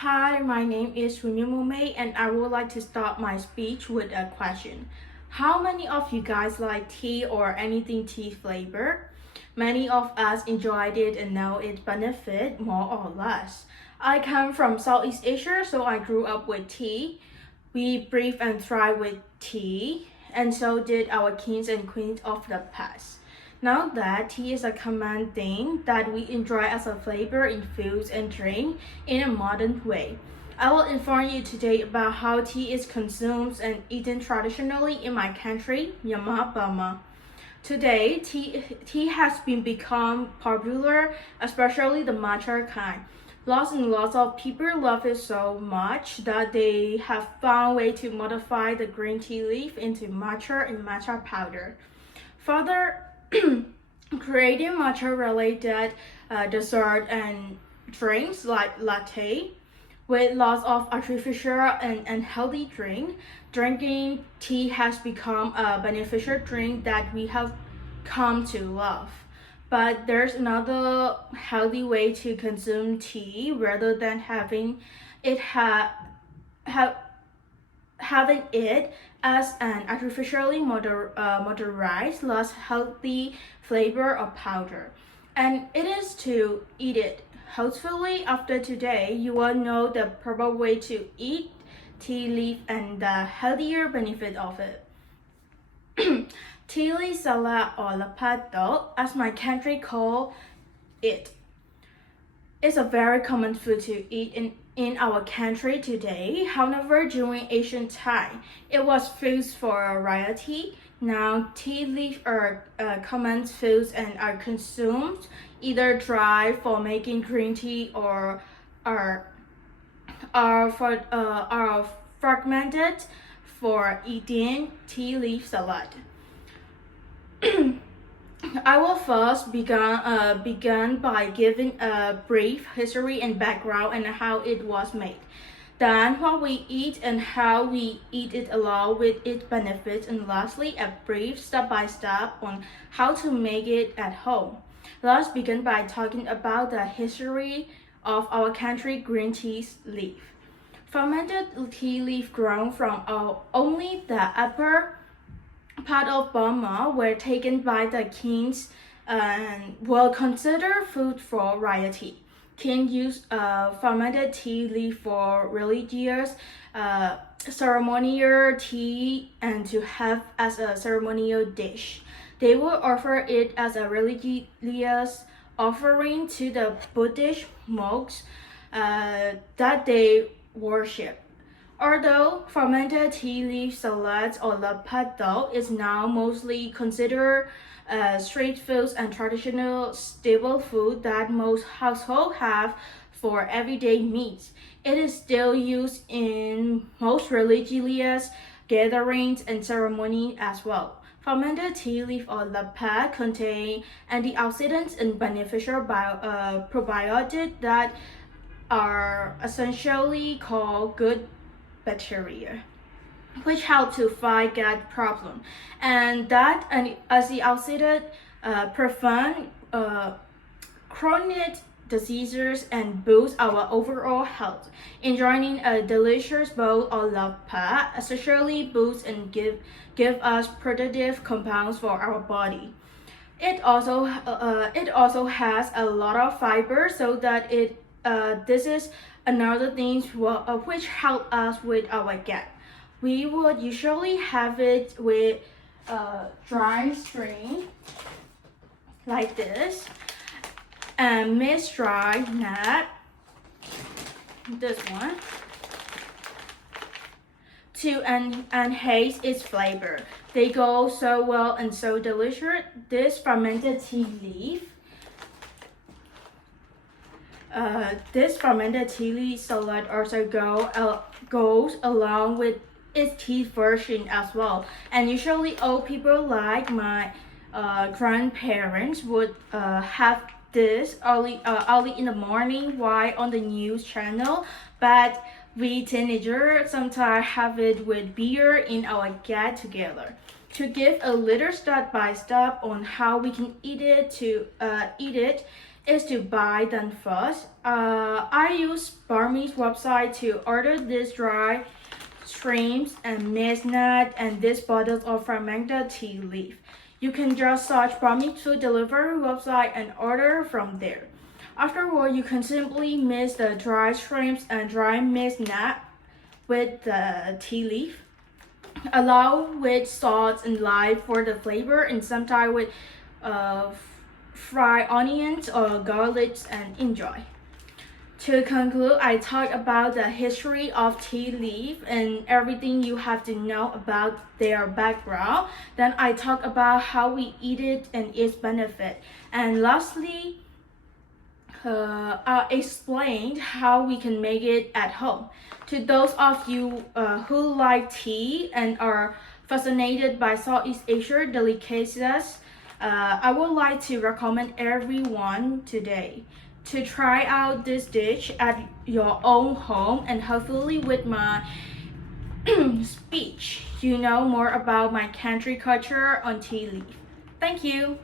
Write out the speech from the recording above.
Hi, my name is Myanmar and I would like to start my speech with a question. How many of you guys like tea or anything tea flavor? Many of us enjoyed it and know its benefit more or less. I come from Southeast Asia, so I grew up with tea. We breathe and thrive with tea, and so did our kings and queens of the past. Now that tea is a common thing that we enjoy as a flavor in foods and drink in a modern way, I will inform you today about how tea is consumed and eaten traditionally in my country, Myanmar, Burma. Today, tea has become popular, especially the matcha kind. Lots and lots of people love it so much that they have found a way to modify the green tea leaf into matcha and matcha powder. Further, creating matcha-related dessert and drinks like latte with lots of artificial and unhealthy drink. Drinking tea has become a beneficial drink that we have come to love. But there's another healthy way to consume tea rather than having it having it as an artificially motorized, less healthy flavor or powder. And it is to eat it. Hopefully, after today, you will know the proper way to eat tea leaf and the healthier benefit of it. Tea leaf salad or lapato, as my country call it, is a very common food to eat in our country today. However, during ancient time, it was foods for variety. Now, tea leaves are common foods and are consumed either dry for making green tea or are fragmented for eating tea leaf salad. I will first begin by giving a brief history and background and how it was made. Then what we eat and how we eat it along with its benefits, and lastly a brief step-by-step on how to make it at home. Let's begin by talking about the history of our country green tea leaf. Fermented tea leaf grown from only the upper part of Burma were taken by the kings and were considered food for royalty. King used fermented tea leaf for religious, ceremonial tea and to have as a ceremonial dish. They would offer it as a religious offering to the Buddhist monks that they worship. Although fermented tea leaf salads or lapato is now mostly considered street foods and traditional staple food that most households have for everyday meals, it is still used in most religious gatherings and ceremonies as well. Fermented tea leaf or lapat contain antioxidants and beneficial probiotics that are essentially called good bacteria, which help to fight gut problem, and that antioxidant prevent chronic diseases and boost our overall health. Enjoying a delicious bowl of lapa essentially boosts and give us protective compounds for our body. It also has a lot of fiber, so that this is another thing which help us with our gut. We would usually have it with dry string like this and mixed dry nut, this one, to enhance its flavor. They go so well and so delicious. This fermented tea leaf salad also goes along with its tea version as well. And usually old people like my grandparents would have this early in the morning while on the news channel. But we teenagers sometimes have it with beer in our get together. To give a little step by step on how we can eat it is to buy them first. I use Burmese website to order this dry shrimps and maize nut and this bottles of fermented tea leaf. You can just search Burmese food delivery website and order from there. Afterward, you can simply mix the dry shrimps and dry maize nut with the tea leaf. Allow with salt and lime for the flavor, and sometimes with fried onions or garlic, and enjoy. To conclude, I talked about the history of tea leaf and everything you have to know about their background. Then I talk about how we eat it and its benefit. And lastly, I explained how we can make it at home. To those of you who like tea and are fascinated by Southeast Asia delicacies, I would like to recommend everyone today to try out this dish at your own home, and hopefully with my speech, you know more about my country culture on tea leaf. Thank you.